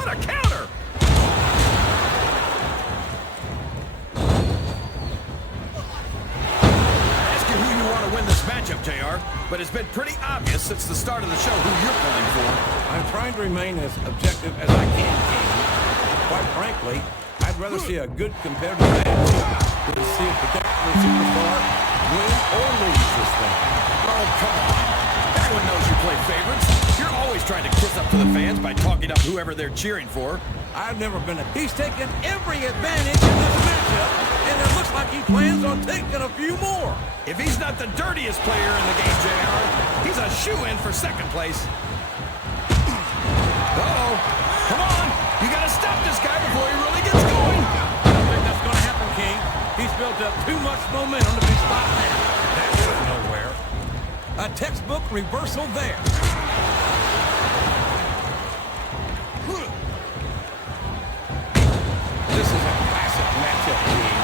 What a counter! I ask you who you want to win this matchup, JR, but it's been pretty obvious since the start of the show who you're pulling for. I'm trying to remain as objective as I can, King. Quite frankly, I'd rather see a good competitive match than see a particular superstar win or lose this thing. Oh, come on. Everyone knows you play favorites. You're always trying to kiss up to the fans by talking up whoever they're cheering for. I've never been a... He's taken every advantage in this matchup, and it looks like he plans on taking a few more. If he's not the dirtiest player in the game, JR, he's a shoo-in for second place. Uh-oh. Come on. You gotta stop this guy before he really gets going. I don't think that's gonna happen, King. He's built up too much momentum to be stopped now. That went nowhere. A textbook reversal there. This is a classic matchup, King.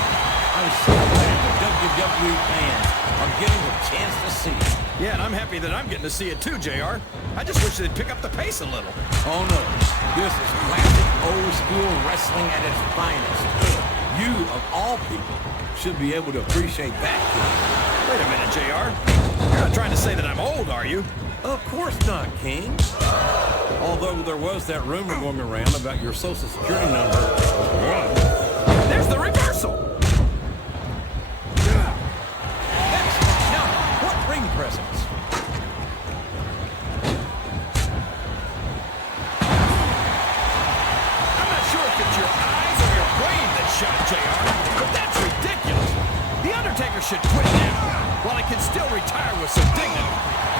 I'm so glad the WWE fans are getting a chance to see it. Yeah, and I'm happy that I'm getting to see it too, JR. I just wish they'd pick up the pace a little. Oh no, this is classic old school wrestling at its finest. You, of all people, should be able to appreciate that, King. Wait a minute, JR. You're not trying to say that I'm old, are you? Of course not, King. Although there was that rumor going around about your social security number was 1. There's the reversal. Excellent. Now, what ring presence? I'm not sure if it's your eyes or your brain that shot, JR, but that's ridiculous. The Undertaker should quit now, while he can still retire with some dignity.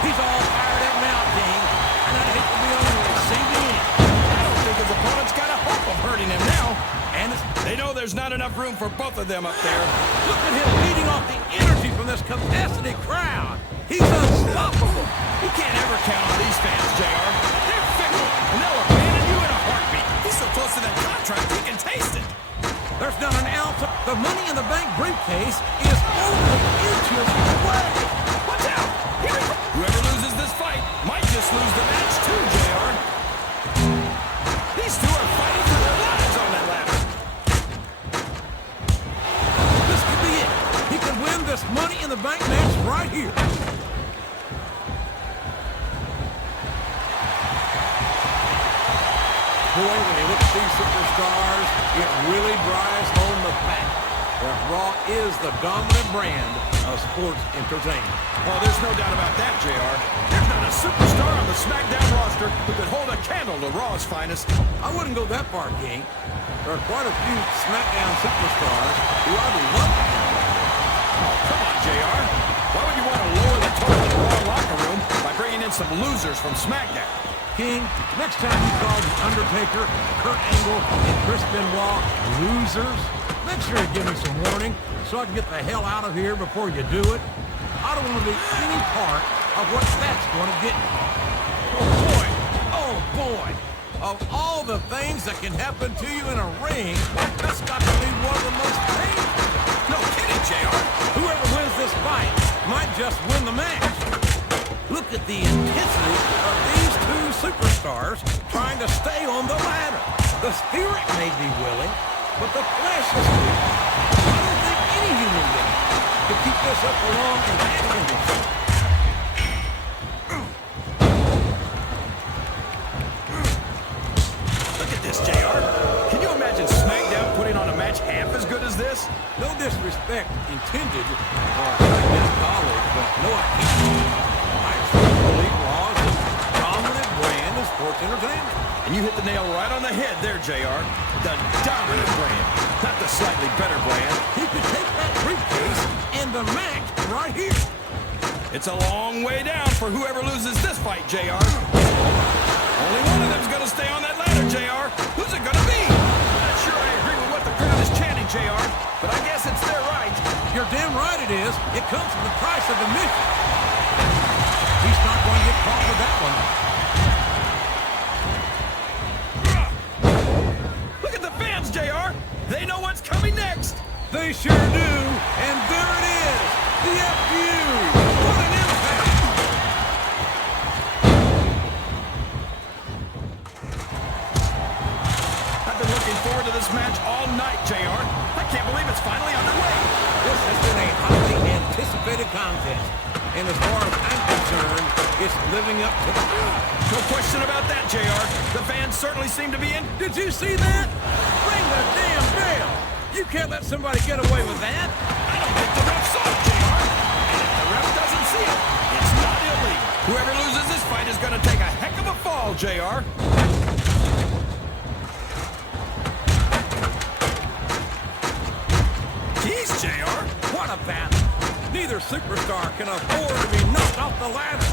He's all fired up now, King, and I hate to be the only one sinking in. I don't think his opponent's got a hope of hurting him now. And they know there's not enough room for both of them up there. look at him leading off the energy from this capacity crowd. He's unstoppable. You can't ever count on these fans, JR. They're fickle, and they'll abandon you in a heartbeat. He's so close to that contract, he can taste it. There's not an ounce of... The Money in the Bank briefcase is only inches away. Watch out! Whoever loses this fight might just lose the match too, JR. These two are fighting for their lives on that ladder. This could be it. He could win this Money in the Bank match right here. Boy, when you look at these superstars, it really drives home the fact that Raw is the dominant brand of sports entertainment. Oh, there's no doubt about that, JR. There's not a superstar on the SmackDown roster who could hold a candle to Raw's finest. I wouldn't go that far, King. There are quite a few SmackDown superstars who I would love to have. Oh, come on, JR. Why would you want to lower the total in the Raw locker room by bringing in some losers from SmackDown? King, next time you call The Undertaker, Kurt Angle, and Chris Benoit losers, make sure you give me some warning so I can get the hell out of here before you do it. I don't want to be any part of what that's going to get me. Oh boy, of all the things that can happen to you in a ring, that's got to be one of the most painful. No kidding, JR. Whoever wins this fight might just win the match. Look at the intensity of these two superstars trying to stay on the ladder. The spirit may be willing, but the flesh is weak. I don't think any human being could keep this up for long in that condition. Look at this, JR. Can you imagine SmackDown putting on a match half as good as this? No disrespect intended for a SmackDown colleague, but no, I can't. I truly believe Raw is the dominant brand of sports entertainment. And you hit the nail right on the head there, JR. The dominant brand, not the slightly better brand. He could take that briefcase and the match right here. It's a long way down for whoever loses this fight, JR. Only one of them's gonna stay on that ladder, JR. Who's it gonna be? I'm not sure I agree with what the crowd is chanting, JR, but I guess it's their right. You're damn right it is. It comes from the price of admission. He's not going to get caught with that one. Look at the fans, JR. They know what's coming next. They sure do. And there it is. The FU. What an impact. looking forward to this match all night, JR. I can't believe it's finally underway. This has been a highly anticipated contest. And as far as I'm concerned, it's living up to the hype. No question about that, JR. The fans certainly seem to be in. Did you see that? Ring the damn bell. You can't let somebody get away with that. I don't think the ref saw it, JR. And if the ref doesn't see it, it's not illegal. Whoever loses this fight is going to take a heck of a fall, JR. Jeez, JR. What a battle. Neither superstar can afford to be knocked off the ladder.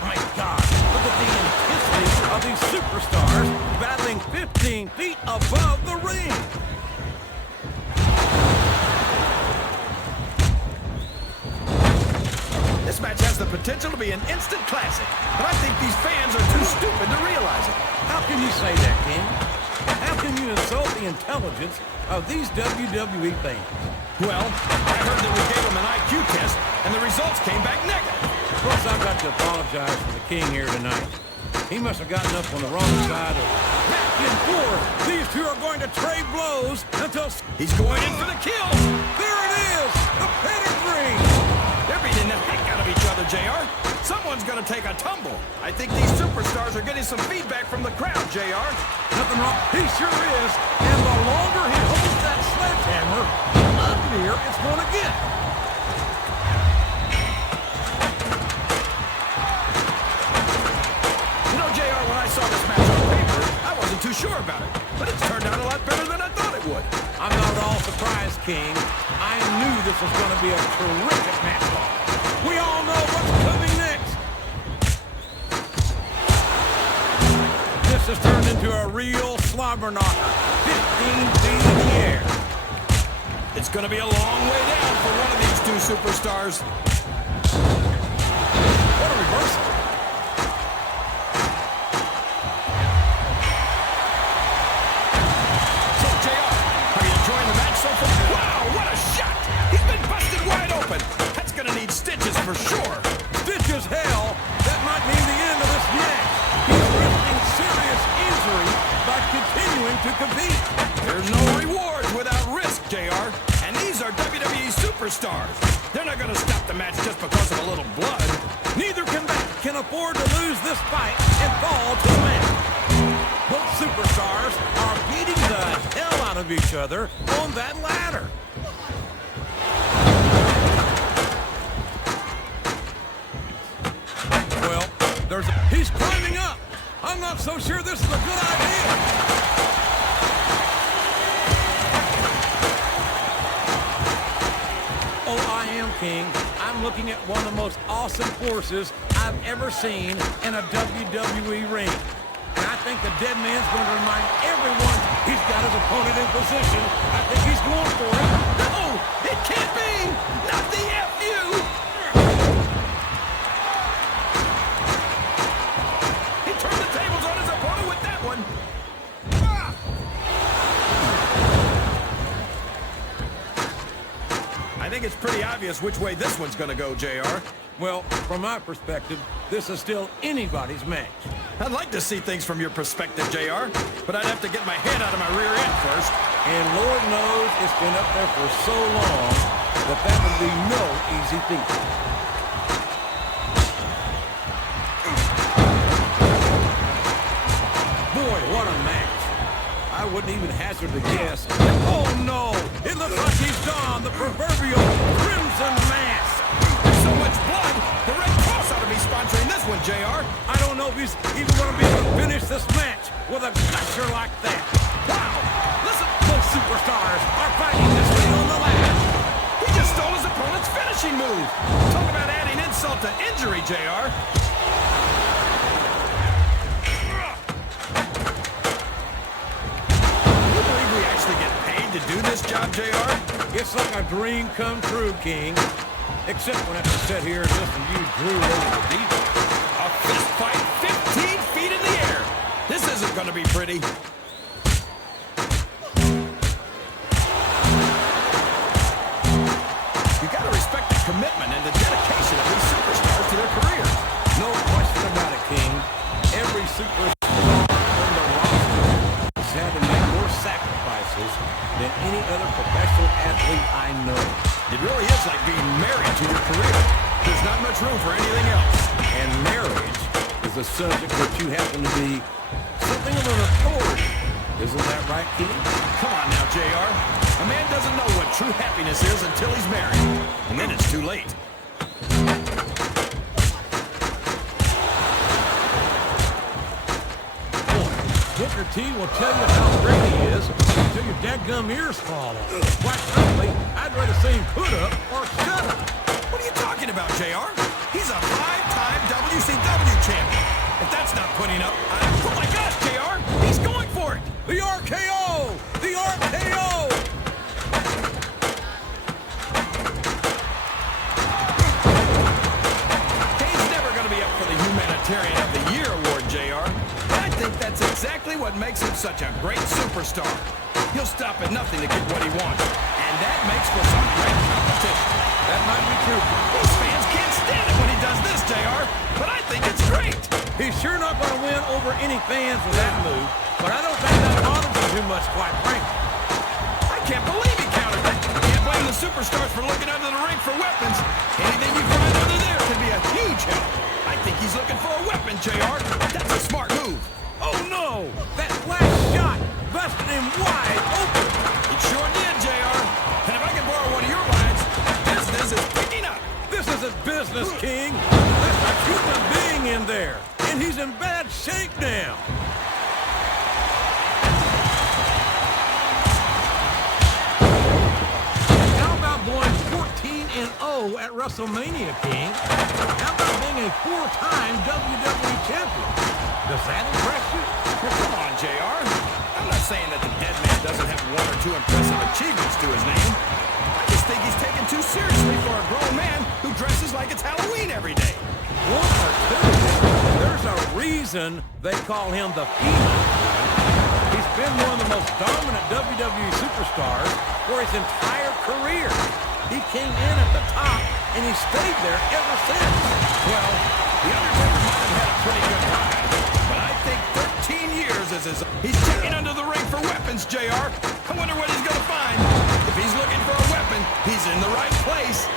My God, look at the intensity of these superstars battling 15 feet above the ring. This match has the potential to be an instant classic, but I think these fans are too stupid to realize it. How can you say that, King? How can you insult the intelligence of these WWE fans? Well, I heard that we gave them an IQ test, and the results came back negative. Plus, I've got to apologize for the King here tonight. He must have gotten up on the wrong side of back and forth. These two are going to trade blows until He's going in for the kill. there it is, the pedigree. They're beating the heck out of each other, JR. Someone's going to take a tumble. I think these superstars are getting some feedback from the crowd, JR. Nothing wrong. He sure is. And the longer he holds that sledgehammer, the uglier it's going to get. You know, JR, when I saw this match on paper, I wasn't too sure about it. But it's turned out a lot better than I thought it would. I'm not at all surprised, King. I knew this was going to be a terrific match. We all know what's coming next. This has turned into a real slobber knocker. 15 feet in the air. It's going to be a long way down for one of these two superstars. What a reversal. So, JR, are you enjoying the match so far? Wow, what a shot! He's been busted wide open. That's going to need stitches for sure. Stitches hell. That might mean the end of this match. He's risking serious injury by continuing to compete. There's no rewards without risk, JR. And these are WWE superstars. They're not going to stop the match just because of a little blood. Neither can afford to lose this fight and fall to the mat. Both superstars are beating the hell out of each other on that ladder. Well, he's climbing up. I'm not so sure this is a good idea. Oh, I am, King. I'm looking at one of the most awesome forces I've ever seen in a WWE ring. And I think the dead man's going to remind everyone he's got his opponent in position. I think he's going for it. No, it can't be! Not the FU! He turned the tables on his opponent with that one. I think it's pretty obvious which way this one's going to go, JR. Well, from my perspective, this is still anybody's match. I'd like to see things from your perspective, JR, but I'd have to get my head out of my rear end first. And Lord knows it's been up there for so long that would be no easy feat. Boy, what a match. I wouldn't even hazard a guess. Oh, no! It looks like he's donned the proverbial crimson mask. There's so much blood, the Red Cross ought to be sponsoring this one, JR. I don't know if he's even going to be able to finish this match with a gusher like that. Wow! Listen, both superstars are fighting this thing on the ladder. He just stole his opponent's finishing move. Talk about adding insult to injury, JR. To do this job, JR? It's like a dream come true, King. Except when I have to sit here and listen to you drool over the details. A fist fight 15 feet in the air. This isn't going to be pretty. You got to respect the commitment and the dedication of these superstars to their careers. No question about it, King. Every superstar on the roster has had to make more sacrifices than any other professional athlete I know. It really is like being married to your career. There's not much room for anything else. And marriage is a subject that you happen to be something of an authority. Isn't that right, King? Come on now, JR. A man doesn't know what true happiness is until he's married. And then it's too late. Booker T will tell you how great he is until your dadgum ears fall off. Quite frankly, I'd rather see him put up or shut up. What are you talking about, JR? He's a 5-time WCW champion. If that's not putting up, oh my gosh, JR, he's going for it. The RKO! The RKO! Kane's never going to be up for the Humanitarian of the Year award, JR. I think that's exactly what makes him such a great superstar. He'll stop at nothing to get what he wants. And that makes for some great competition. That might be true. These fans can't stand it when he does this, JR. But I think it's great. He's sure not going to win over any fans with that move, but I don't think that bothers him too much, quite frankly. I can't believe he countered that. Can't blame the superstars for looking under the ring for weapons. Anything you find under there can be a huge help. I think he's looking for a weapon, JR. That's a smart move. Oh, no! That last shot busted him wide open. It sure did, JR. And if I can borrow one of your lines, business is picking up. This isn't business, King. There's a human being in there, and he's in bad shape now. How about going 14-0 at WrestleMania, King? How about being a 4-time WWE champion? Does that impress you? Well, come on, JR. I'm not saying that the dead man doesn't have one or two impressive achievements to his name. I just think he's taken too seriously for a grown man who dresses like it's Halloween every day. One or two. There's a reason they call him the Phenom. He's been one of the most dominant WWE superstars for his entire career. He came in at the top, and he stayed there ever since. Well, the Undertaker might have had a pretty good ride, but I think 13 years is his... He's checking under the ring for weapons, JR. I wonder what he's going to find. If he's looking for a weapon, he's in the right place.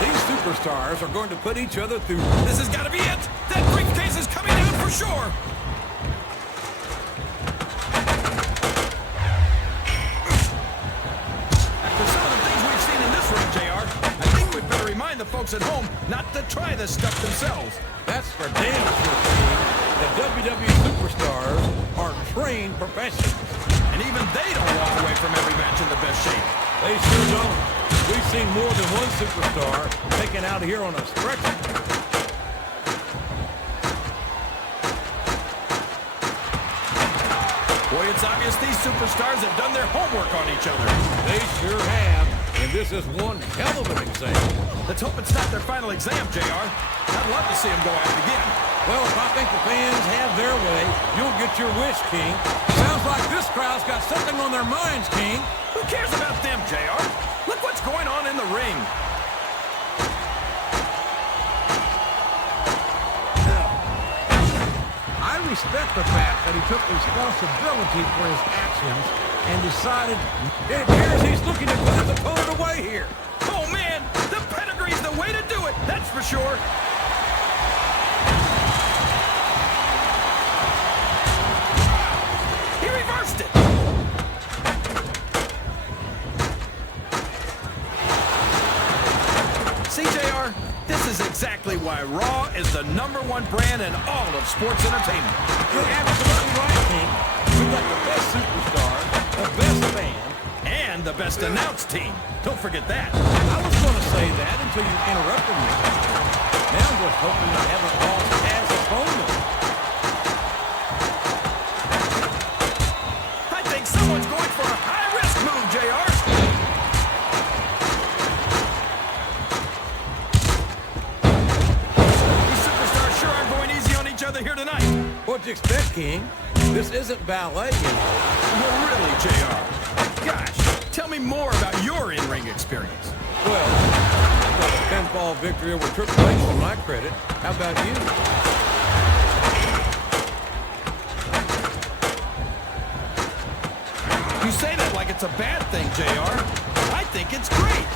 These superstars are going to put each other through... This has got to be it. That briefcase is coming out for sure. After some of the things we've seen in this ring, JR, I think we'd better remind the folks at home not to try this stuff themselves. That's for damn sure, King. The WWE superstars are trained professionals. And even they don't walk away from every match in the best shape. They sure don't. We've seen more than one superstar taken out here on a stretcher. Boy, it's obvious these superstars have done their homework on each other. They sure have, and this is one hell of an example. Let's hope it's not their final exam, JR. I'd love to see them go at it again. Well, if I think the fans have their way, you'll get your wish, King. Sounds like this crowd's got something on their minds, King. Who cares about them, JR? Look what's going on in the ring. I respect the fact that he took responsibility for his actions and decided it appears he's looking to put his opponent away here. Oh, man, the pedigree's the way to do it, that's for sure. He reversed it. See, JR, this is exactly why Raw is the #1 brand in all of sports entertainment. You're absolutely right, King. We've got the best superstar, the best band, And the best announced team. Don't forget that. I was going to say that until you interrupted me. Now I'm just hoping I haven't lost as a opponent. I think someone's going for a high-risk move, JR. These superstars sure aren't going easy on each other here tonight. What'd you expect, King? This isn't ballet, you know. Well, really, JR. Gosh, tell me more about your in-ring experience. Well, I've got a pinfall victory over Triple H to my credit. How about you? say that like it's a bad thing, JR. I think it's great.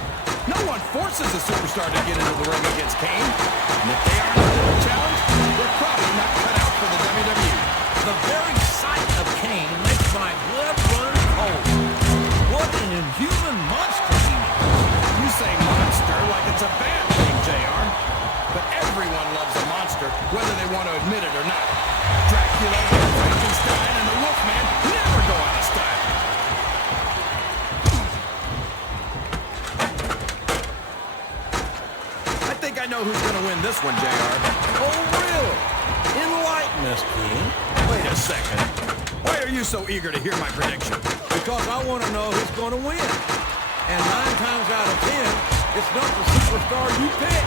No one forces a superstar to get into the ring against Kane. And if they aren't up to the challenge, they're probably not cut out for the WWE. The very sight of Kane makes my blood run cold. What an inhuman monster he is. You say monster like it's a bad thing, JR. But everyone loves a monster, whether they want to admit it or not. Dracula, Frankenstein, and the Wolfman never go out of style. I think I know who's going to win this one, JR. Oh, really? Enlighten us, King. Wait a second. Why are you so eager to hear my prediction? Because I want to know who's going to win. And 9 times out of 10, it's not the superstar you pick.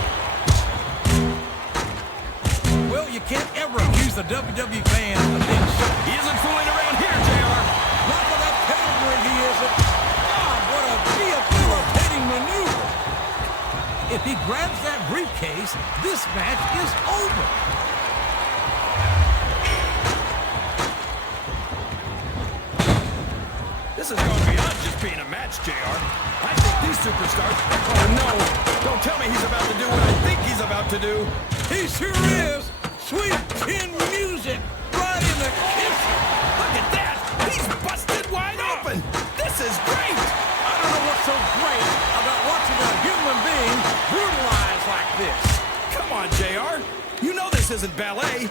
Well, you can't ever accuse the WWE fans of being shook. He isn't fooling around here, JR. Not with that pedigree, he isn't. God, what a debilitating maneuver. If he grabs that briefcase, this match is over. This is going beyond just being a match, JR. I think these superstars... Oh, no. Don't tell me he's about to do what I think he's about to do. He sure is. Sweet chin music right in the kisser. Look at that. He's busted wide open. This is great. I don't know what's so great about watching a human being brutalized like this. Come on, JR. You know this isn't ballet.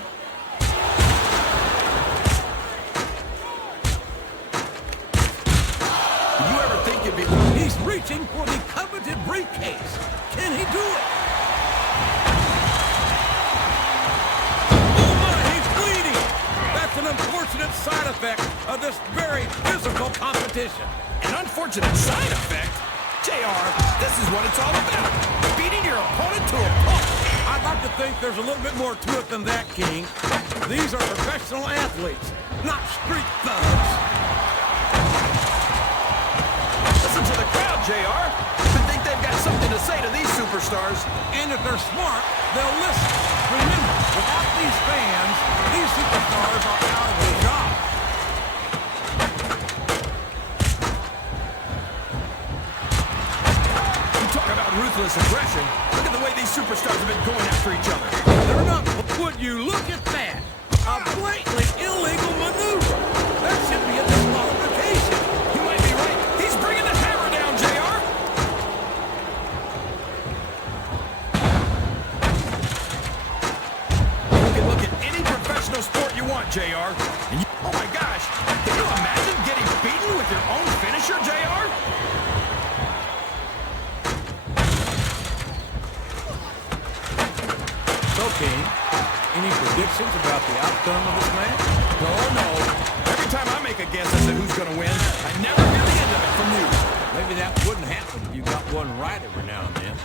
Did you ever think you'd be... He's reaching for the coveted briefcase. Can he do it? Oh my, he's bleeding. That's an unfortunate side effect of this very physical competition. An unfortunate side effect? JR, this is what it's all about. Beating your opponent to a pulp. I'd like to think there's a little bit more to it than that, King. These are professional athletes, not street thugs. Listen to the crowd, JR. I think they've got something to say to these superstars. And if they're smart, they'll listen. Remember, without these fans, these superstars are out of a job. You talk about ruthless aggression. Look at the way these superstars have been going after each other. They're not. Would you look at that? A blatantly illegal maneuver. That should be a disqualification. You might be right. He's bringing the hammer down, JR. You can look at any professional sport you want, JR. And oh my gosh, can you imagine getting beaten with your own finisher, JR? So, King, any predictions about the outcome of this match? No. Every time I make a guess as to who's going to win, I never hear the end of it from you. Maybe that wouldn't happen if you got one right every now and then.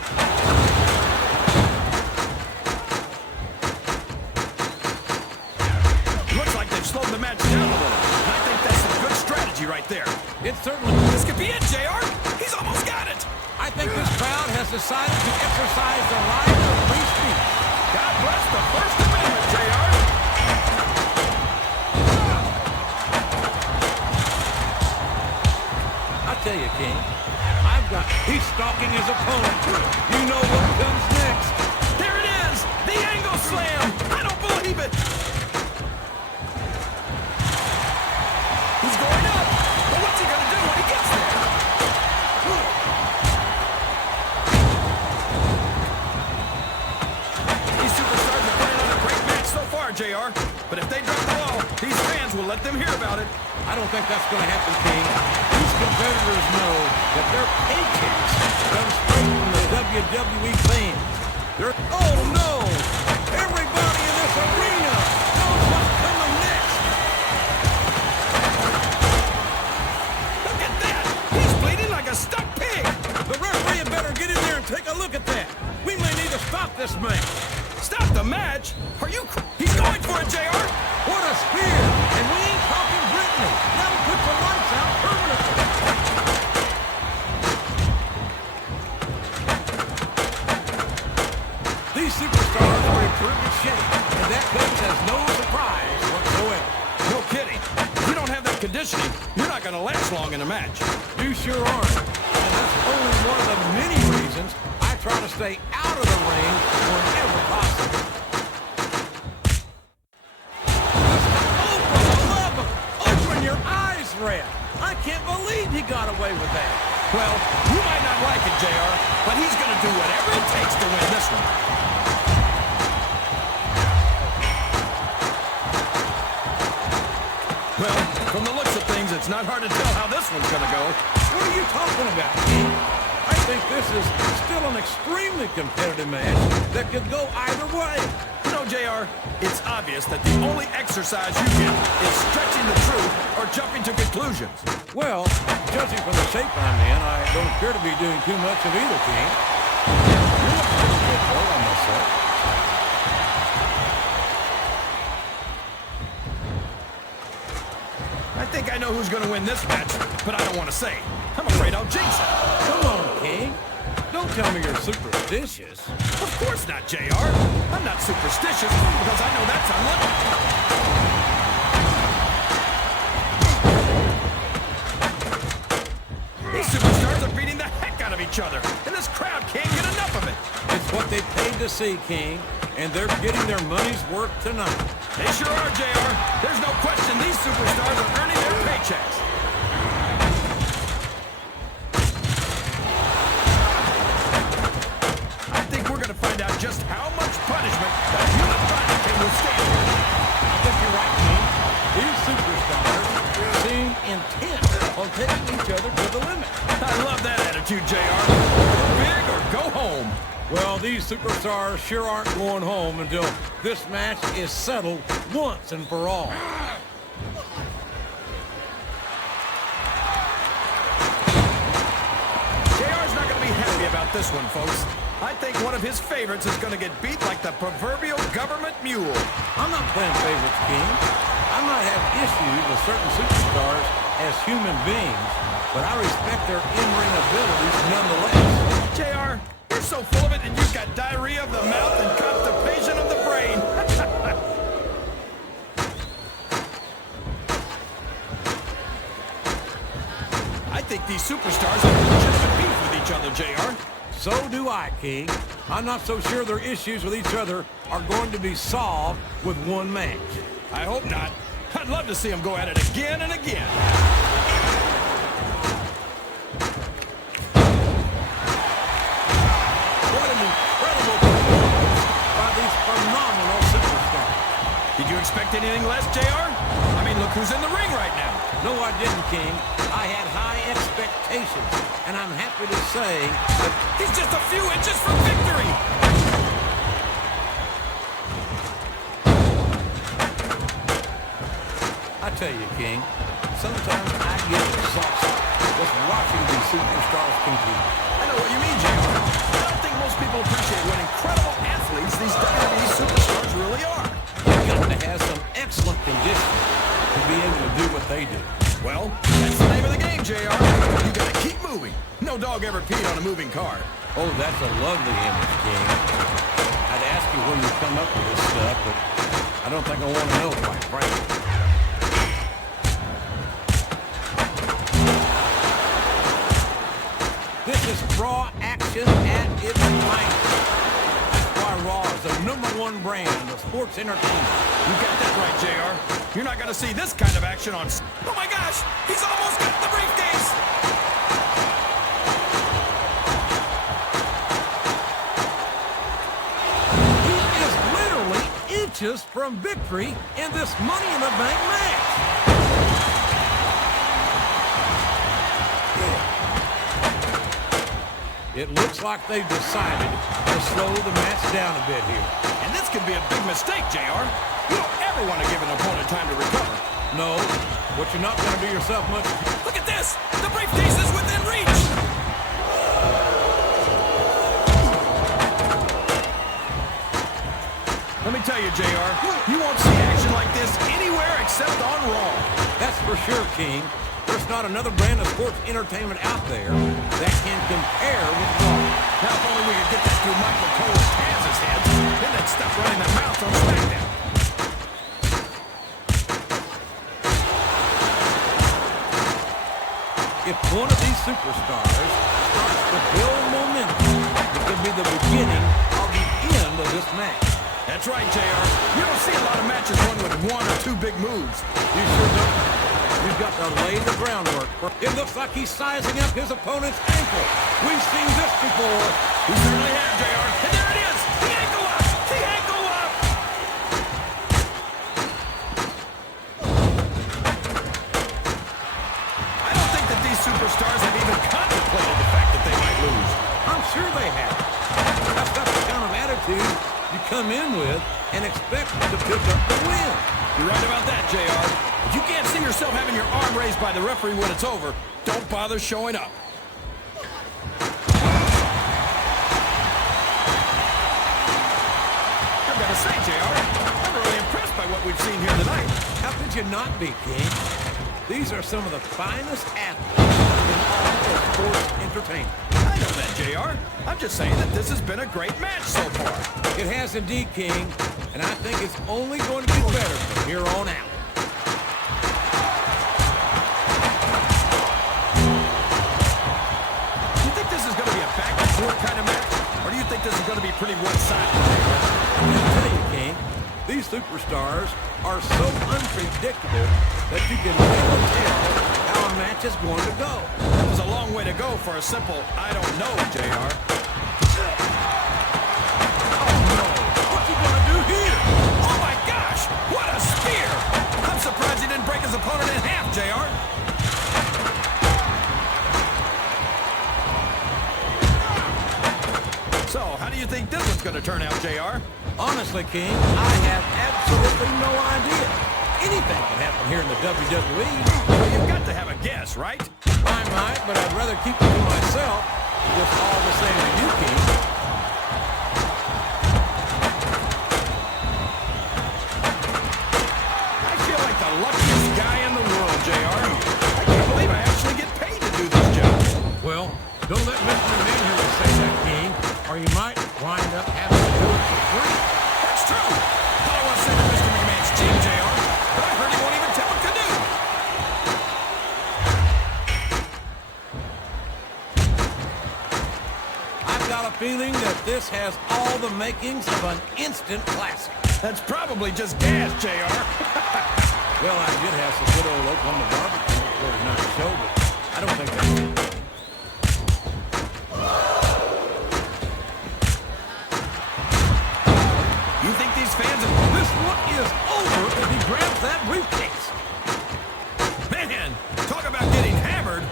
Looks like they've slowed the match down a little. And I think that's a good strategy right there. It certainly... This could be it, JR. He's almost got it. I think this crowd has decided to exercise the right of free speech. God bless the First Amendment, JR. I tell you, King, he's stalking his opponent. You know what comes next. There it is! The angle slam! I don't believe it! He's going up! But what's he gonna do when he gets there? These superstars are putting on a great match so far, JR. But if they drop the ball, these fans will let them hear about it. I don't think that's going to happen, King. These competitors know that their paychecks come straight from the WWE fans. Oh, no! Everybody in this arena knows what's coming next! Look at that! He's bleeding like a stuck pig! The referee had better get in there and take a look at that. We may need to stop this match. Stop the match? Are you... He's going for it, JR! What a spear! And we ain't talking Brittany. That'll put the lights out permanently. These superstars are in perfect shape, and that comes as no surprise whatsoever. No kidding. If you don't have that conditioning, you're not going to going to last long in a match. You sure aren't. And that's only one of the many reasons I try to stay out of the ring whenever possible. Open your eyes, Red. I can't believe he got away with that. Well, you might not like it, JR, but he's going to do whatever it takes to win this one. Well, from the looks of things, it's not hard to tell how this one's going to go. What are you talking about, King? I think this is still an extremely competitive match that could go either way. You know, JR, it's obvious that the only exercise you get is stretching the truth or jumping to conclusions. Well, judging from the shape I'm in, I don't appear to be doing too much of either, King. You look pretty good, though, I must say. I think I know who's going to win this match, but I don't want to say. I'm afraid I'll jinx it. Come on, King. Don't tell me you're superstitious. Of course not, JR. I'm not superstitious because I know that's unlimited. These superstars are beating the heck out of each other, and this crowd can't get enough of it. It's what they paid to see, King, and they're getting their money's worth tonight. They sure are, JR. There's no question these superstars are earning their paychecks. I think we're going to find out just how much punishment the human body can withstand here. I think you're right, King. These superstars seem intent on taking each other to the limit. I love that attitude, JR. Go big or go home. Well, these superstars sure aren't going home until this match is settled once and for all. JR's not going to be happy about this one, folks. I think one of his favorites is going to get beat like the proverbial government mule. I'm not playing favorites, King. I might have issues with certain superstars as human beings, but I respect their in-ring abilities nonetheless. JR, you're so full of it and you've got diarrhea of the mouth and constipation of the brain. I think these superstars have legitimate beef with each other, JR. So do I, King. I'm not so sure their issues with each other are going to be solved with one match. I hope not. I'd love to see them go at it again and again. What an incredible performance by these phenomenal superstars. Did you expect anything less, JR? I mean, look who's in the ring right now. No, I didn't, King. I had high expectations, and I'm happy to say that He's just a few inches from victory. I tell you, King, sometimes I get exhausted just watching these superstars compete. I know what you mean, JR. I don't think most people appreciate what incredible athletes these WWE superstars really are. You've got to have some excellent conditioning to be able to do what they do. Well, that's the name of the game, JR. You gotta keep moving. No dog ever peed on a moving car. Oh, that's a lovely image, King. I'd ask you where you come up with this stuff, but I don't think I want to know, quite frankly. This is Raw action at its finest. That's why Raw is the #1 brand of sports entertainment. You got that right, JR. You're not gonna see this kind of action on... Oh my gosh! He's almost got the briefcase! He is literally inches from victory in this Money in the Bank match. It looks like they've decided to slow the match down a bit here. And this could be a big mistake, JR. You don't ever want to give an opponent time to recover. No, but you're not going to do yourself much. Look at this! The briefcase is within reach! Let me tell you, JR, you won't see action like this anywhere except on Raw. That's for sure, King. There's not another brand of sports entertainment out there that can compare with Raw. Now, if only we could get that through Michael Cole and Taz's heads, then they'd stop running their mouths on SmackDown. If one of these superstars starts to build momentum, it could be the beginning of the end of this match. That's right, JR. You don't see a lot of matches won with one or two big moves. You sure don't. You've got to lay the groundwork. It looks like he's sizing up his opponent's ankle. We've seen this before. We certainly have, JR. And there it is! The ankle lock! The ankle lock! I don't think that these superstars have even contemplated the fact that they might lose. I'm sure they have. That's not the kind of attitude you come in with and expect to pick up the win. You're right about that, JR. If you can't see yourself having your arm raised by the referee when it's over, don't bother showing up. I've got to say, JR, I'm really impressed by what we've seen here tonight. How could you not be, King? These are some of the finest athletes in all of sports entertainment. I know that, JR. I'm just saying that this has been a great match so far. It has indeed, King, and I think it's only going to get better from here on out. Do you think this is going to be a back-and-forth kind of match? Or do you think this is going to be pretty one-sided? I'm going to tell you, King, these superstars are so unpredictable that you can never tell how a match is going to go. That was a long way to go for a simple, I don't know, JR. Oh, no. What's he going to do here? Oh, my gosh! What a spear! I'm surprised he didn't break his opponent in half, JR. So, how do you think this one's going to turn out, JR? Honestly, King, I have absolutely no idea. Anything can happen here in the WWE. Well, you've got to have a guess, right? I might, but I'd rather keep it to myself. Just all the same to you, King. I feel like the luckiest guy in the world, JR. I can't believe I actually get paid to do this job. Well, don't let Mr. Man here say that, King, or you might wind up having to do it for free. That's true. I don't want to say that Mr. McMahon's cheap, JR, but I heard he won't even tip a canoe. I've got a feeling that this has all the makings of an instant classic. That's probably just gas, JR. Well, I did have some good old Oklahoma barbecue before tonight's show, but I don't think that's... You think these fans have... This one is over if he grabs that briefcase. Man, talk about getting hammered.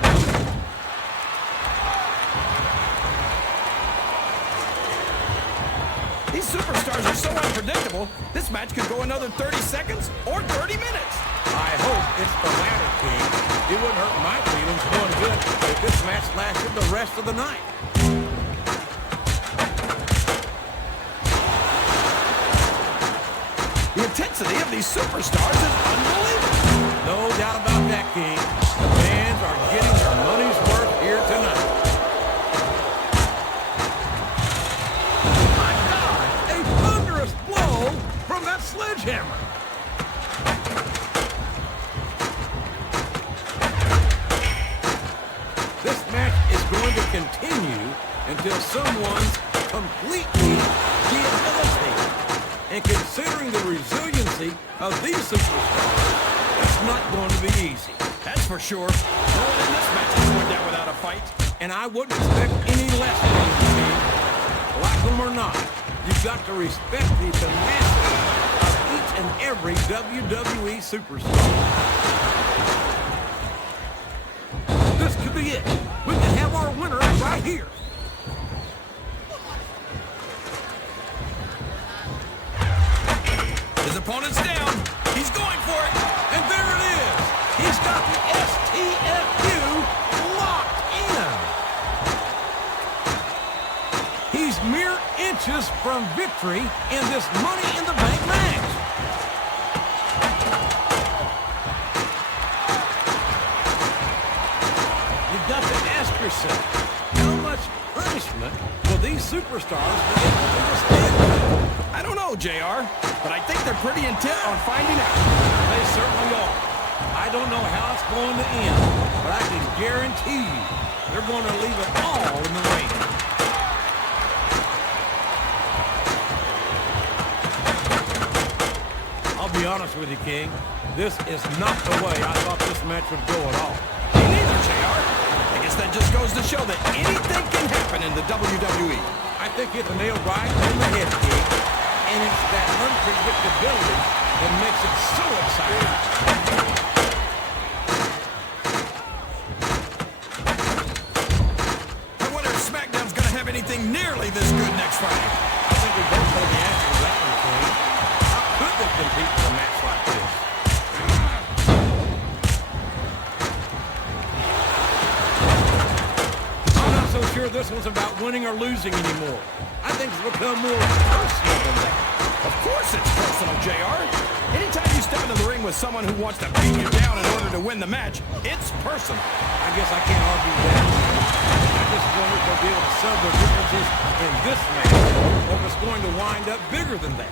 These superstars are so unpredictable, this match could go another 30 seconds or 30 minutes. I hope it's the latter, King. It wouldn't hurt my feelings one bit if this match lasted the rest of the night. The intensity of these superstars is unbelievable. No doubt about that, King. The fans are getting their money's worth here tonight. My God! A thunderous blow from that sledgehammer. This match is going to continue until someone's completely debilitated. And considering the resiliency of these superstars, that's not going to be easy. That's for sure. No one in this match is going down without a fight. And I wouldn't expect any less from you, King. Like them or not, you've got to respect the tenacity of each and every WWE superstar. This could be it. We can have our winner right here. His opponent's down. He's going for it. And there it is. He's got the STFU locked in. He's mere inches from victory in this Money in the Bank match. You've got to ask yourself, how much punishment will these superstars be able to withstand? I don't know, JR, but I think they're pretty intent on finding out. They certainly are. I don't know how it's going to end, but I can guarantee you they're going to leave it all in the ring. I'll be honest with you, King. This is not the way I thought this match would go at all. Me neither, JR. I guess that just goes to show that anything can happen in the WWE. I think you hit the nail right on the head, King. And it's that unpredictability that makes it so exciting. I wonder if SmackDown's going to have anything nearly this good next Friday. I think we both know the answer to that one, King. How could they compete with a match like this? I'm not so sure this one's about winning or losing anymore. I think it's become more personal than that. Of course it's personal, JR. Anytime you step into the ring with someone who wants to beat you down in order to win the match, it's personal. I guess I can't argue that. I just wonder if they'll be able to settle their differences in this match, or if it's going to wind up bigger than that.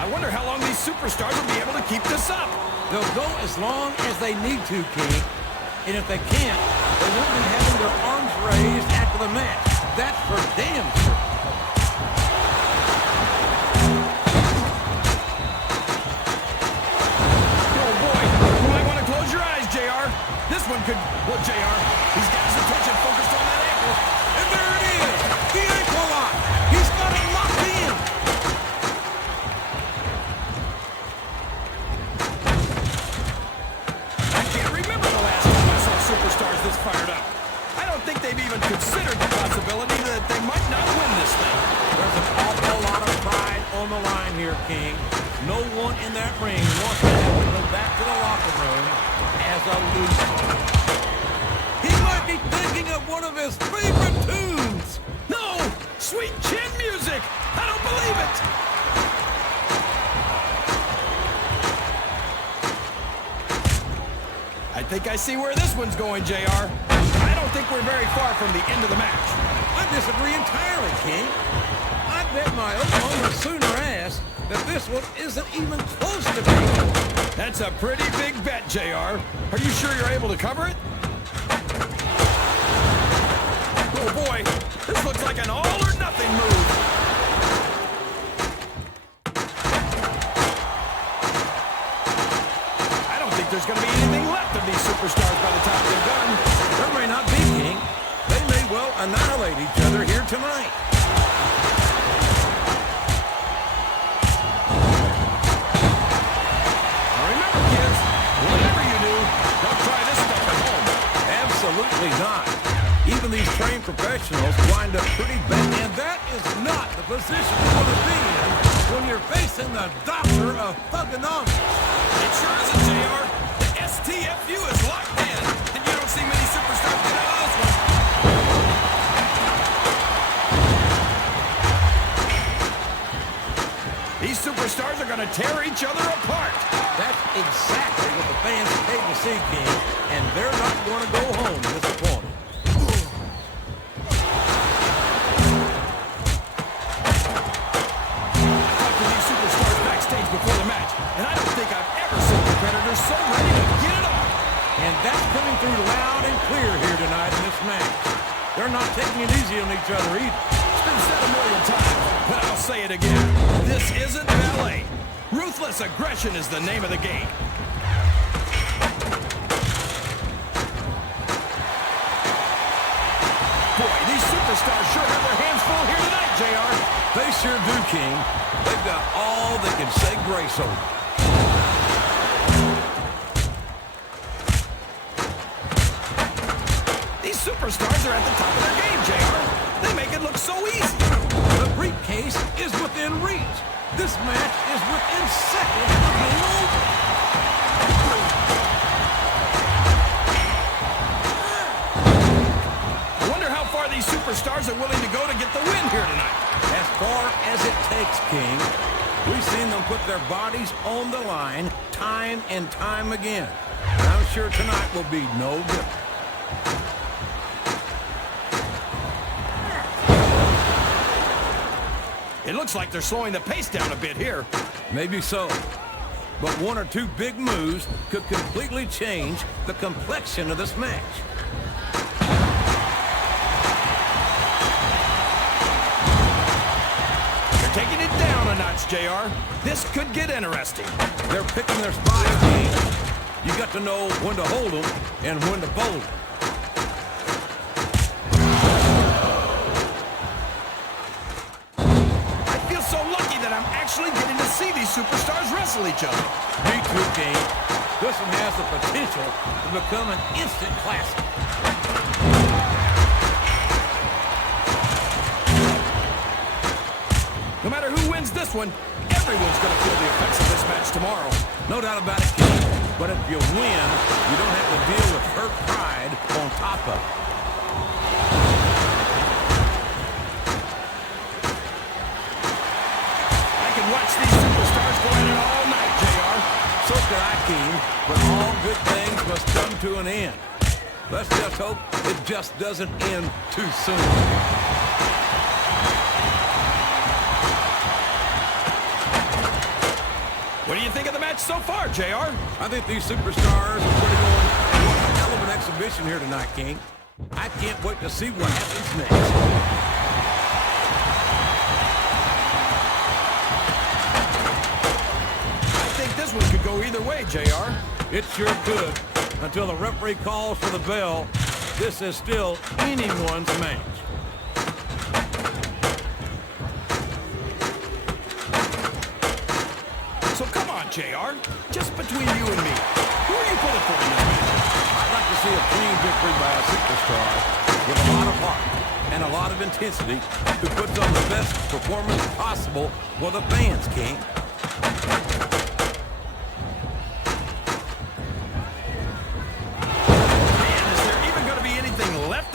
I wonder how long these superstars will be able to keep this up. They'll go as long as they need to, King. And if they can't, they won't be having their arms raised after the match. That's for damn sure. Oh boy, you might want to close your eyes, JR. This one could... Well, JR, he's got his attention focused on that ankle. And there it is! The ankle lock! He's got it locked in! I can't remember the last time I saw superstars this fired up. I don't think they've even considered the possibility that they might not win this thing. There's an awful lot of pride on the line here, King. No one in that ring wants to have to go back to the locker room as a loser. He might be thinking of one of his favorite tunes. No! Sweet chin music! I don't believe it! I think I see where this one's going, JR. I don't think we're very far from the end of the match. I disagree entirely, King. I bet my Oklahoma Sooner ass that this one isn't even close to being. That's a pretty big bet, JR. Are you sure you're able to cover it? Oh boy, this looks like an all-or-nothing move. I don't think there's going to be anything left of these superstars by the time they're done. There may not be, King. They may well annihilate each other here tonight. Now remember, kids, whatever you do, don't try this stuff at home. Absolutely not. Even these trained professionals wind up pretty bad, and that is not the position you want to be in when you're facing the doctor of thugonomics. It sure isn't, JR. The STFU is locked in, and you don't see many superstars get out of this one. These superstars are going to tear each other apart. That's exactly what the fans paid to see, King, and they're not going to go home disappointed. Before the match, and I don't think I've ever seen competitors so ready to get it on. And that's coming through loud and clear here tonight in this match. They're not taking it easy on each other either. It's been said a million times, but I'll say it again. This isn't ballet. Ruthless aggression is the name of the game. Boy, these superstars sure have their hands full here tonight, JR. They sure do, King. They've got all they can say grace over. These superstars are at the top of their game, JR. They make it look so easy. The briefcase is within reach. This match is within seconds of being over. I wonder how far these superstars are willing to go to get the win here tonight. As far as it takes, King. We've seen them put their bodies on the line time and time again. And I'm sure tonight will be no different. It looks like they're slowing the pace down a bit here. Maybe so. But one or two big moves could completely change the complexion of this match. They're taking it down a notch, JR. This could get interesting. They're picking their spots, King. You got to know when to hold them and when to fold them. So lucky that I'm actually getting to see these superstars wrestle each other. Me too, King. This one has the potential to become an instant classic. No matter who wins this one, everyone's going to feel the effects of this match tomorrow. No doubt about it, King. But if you win, you don't have to deal with hurt pride on top of it. Watch these superstars go at it all night, JR. So could I, King, but all good things must come to an end. Let's just hope it just doesn't end too soon. What do you think of the match so far, JR? I think these superstars are putting on one hell of an exhibition here tonight, King. I can't wait to see what happens next. This one could go either way, JR. It sure could. Until the referee calls for the bell, this is still anyone's match. So come on, JR. Just between you and me, who are you pulling for in this match? I'd like to see a clean victory by a superstar with a lot of heart and a lot of intensity who puts on the best performance possible for the fans, King.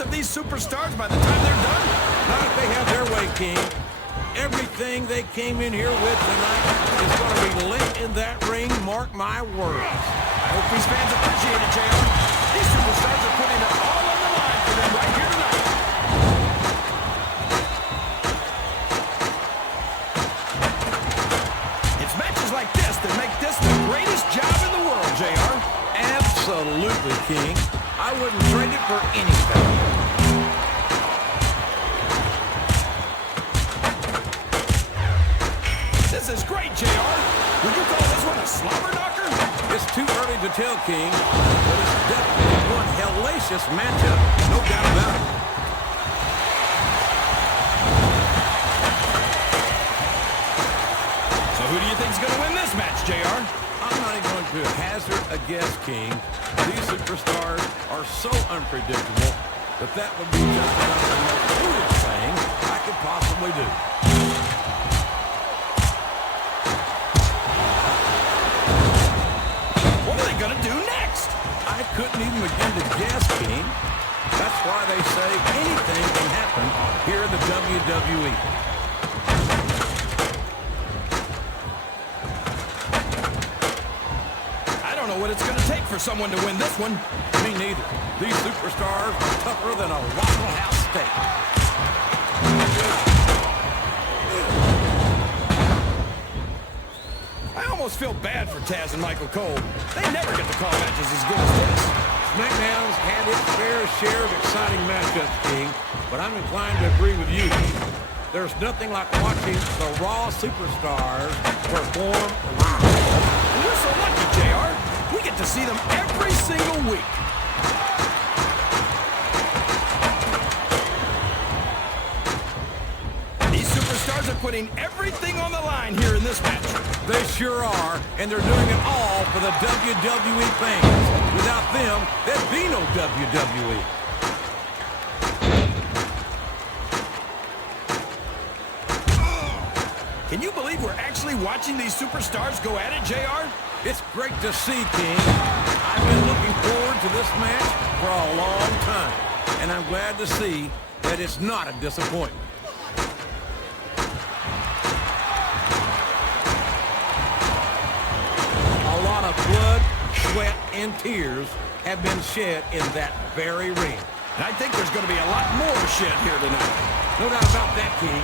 Of these superstars by the time they're done? Not if they have their way, King. Everything they came in here with tonight is going to be lit in that ring, mark my words. I hope these fans appreciate it, JR. These superstars are putting it all on the line for them right here tonight. It's matches like this that make this the greatest job in the world, JR. Absolutely, King. I wouldn't trade it for anything. This is great, JR. Would you call this one a slobber knocker? It's too early to tell, King, but it's definitely one hellacious matchup, no doubt about it. So who do you think's going to win this match, JR? I'm not even going to hazard a guess, King. These superstars are so unpredictable that would be just about the most foolish thing I could possibly do. What are they going to do next? I couldn't even begin to guess, King. That's why they say anything can happen here in the WWE. What it's going to take for someone to win this one. Me neither. These superstars are tougher than a Waffle House steak. I almost feel bad for Taz and Michael Cole. They never get to call matches as good as this. SmackDown's had its fair share of exciting matchups, King, but I'm inclined to agree with you. There's nothing like watching the Raw superstars perform live. And we're so lucky, JR. We get to see them every single week. These superstars are putting everything on the line here in this match. They sure are, and they're doing it all for the WWE fans. Without them, there'd be no WWE. Can you believe we're actually watching these superstars go at it, JR? It's great to see, King. I've been looking forward to this match for a long time, and I'm glad to see that it's not a disappointment. A lot of blood, sweat, and tears have been shed in that very ring. And I think there's going to be a lot more shed here tonight. No doubt about that, King.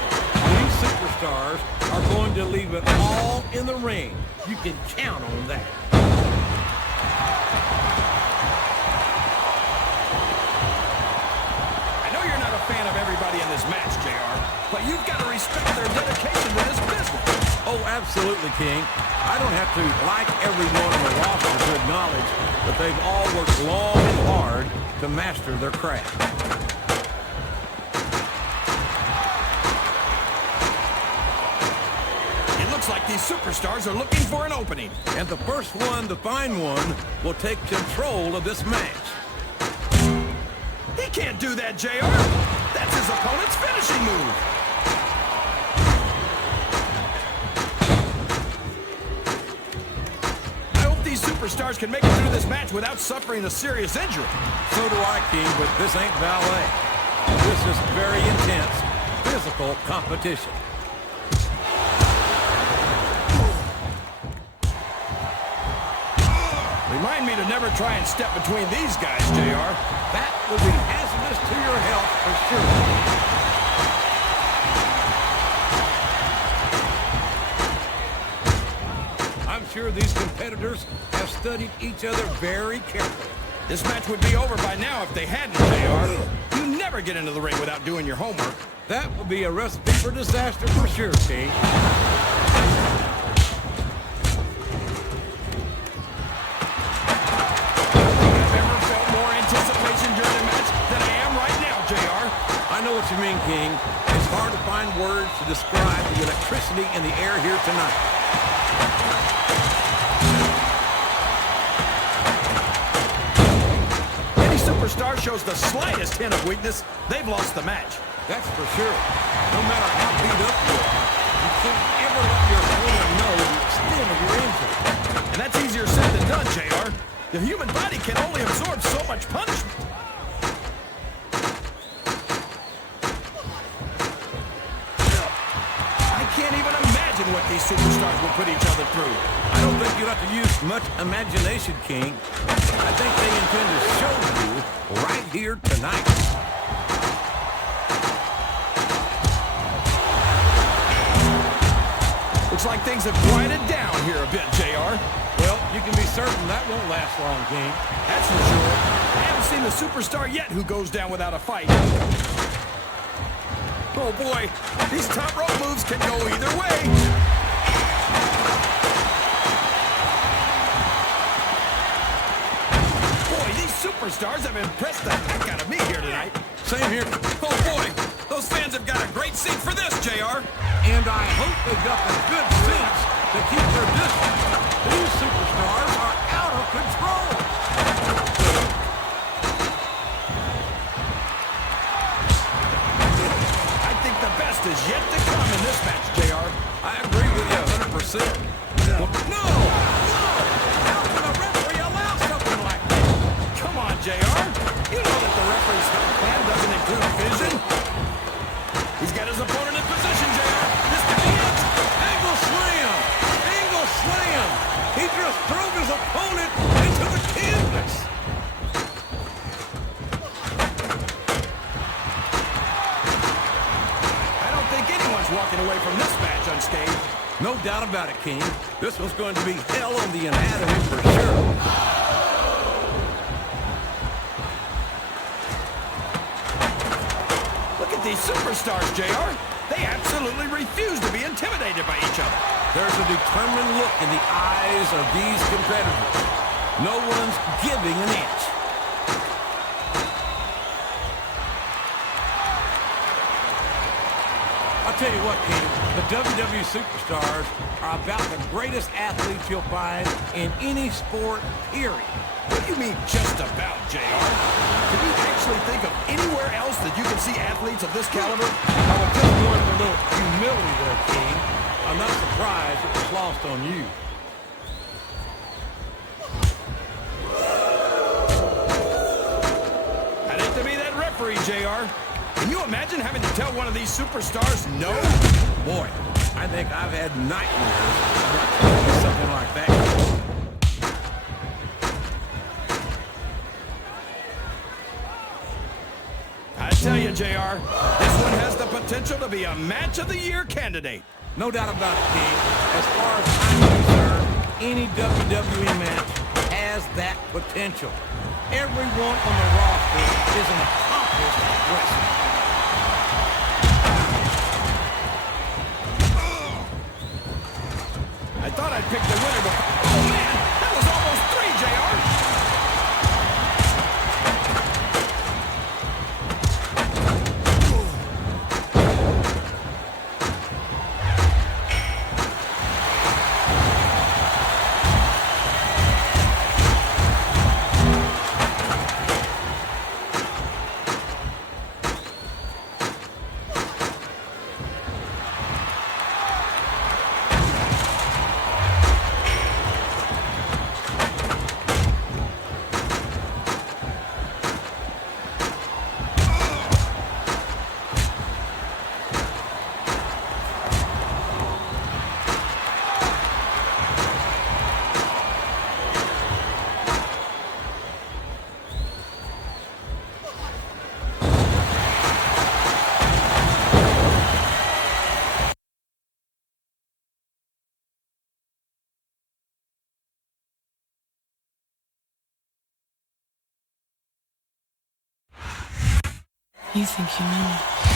These superstars are going to leave it all in the ring. You can count on that. I know you're not a fan of everybody in this match, JR, but you've got to respect their dedication to this business. Oh, absolutely, King. I don't have to like everyone on the roster to acknowledge that they've all worked long and hard to master their craft. It looks like these superstars are looking for an opening. And the first one to find one will take control of this match. He can't do that, JR. That's his opponent's finishing move. Superstars can make it through this match without suffering a serious injury. So do I, King, but this ain't ballet. This is very intense, physical competition. Remind me to never try and step between these guys, JR. That would be hazardous to your health for sure. I'm sure these competitors have studied each other very carefully. This match would be over by now if they hadn't, JR. You never get into the ring without doing your homework. That would be a recipe for disaster for sure, King. I've never felt more anticipation during a match than I am right now, JR. I know what you mean, King. It's hard to find words to describe the electricity in the air here tonight. Superstar shows the slightest hint of weakness, they've lost the match. That's for sure. No matter how beat up you are, you can't ever let your opponent know the extent of your injury. And that's easier said than done, JR. The human body can only absorb so much punishment. I can't even imagine what these superstars will put each other through. I don't think you'll have to use much imagination, King. I think they intend to show you right here tonight. Looks like things have quieted down here a bit, JR. Well, you can be certain that won't last long, King. That's for sure. I haven't seen the superstar yet who goes down without a fight. Oh boy, these top rope moves can go either way. Boy, these superstars have impressed the heck out of me here tonight. Same here. Oh boy, those fans have got a great seat for this, JR. And I hope they've got the good sense to keep their distance. These superstars are out of control. I think the best is yet to come in this match, JR. I agree with you 100%. No! How can a referee allow something like that? Come on, JR. You know that the referee's plan doesn't include vision. He's got his opponent in position, JR. This could be it. Angle slam! Angle slam! He just drove his opponent into the canvas. I don't think anyone's walking away from this match unscathed. No doubt about it, King. This one's going to be hell on the anatomy for sure. Look at these superstars, JR. They absolutely refuse to be intimidated by each other. There's a determined look in the eyes of these competitors. No one's giving an inch. I'll tell you what, King, the WWE superstars are about the greatest athletes you'll find in any sport, period. What do you mean, just about, JR? Can you actually think of anywhere else that you can see athletes of this caliber? I would just want a little humility there, King. I'm not surprised it was lost on you. I'd hate to be that referee, JR. Can you imagine having to tell one of these superstars no? Boy, I think I've had nightmares about something like that. I tell you, JR, this one has the potential potential to be a Match of the Year candidate. No doubt about it, King. As far as I'm concerned, any WWE match has that potential. Everyone on the roster is an accomplished wrestler. I thought I'd pick the winner, but oh man, that was almost 3, JR. You think you know me?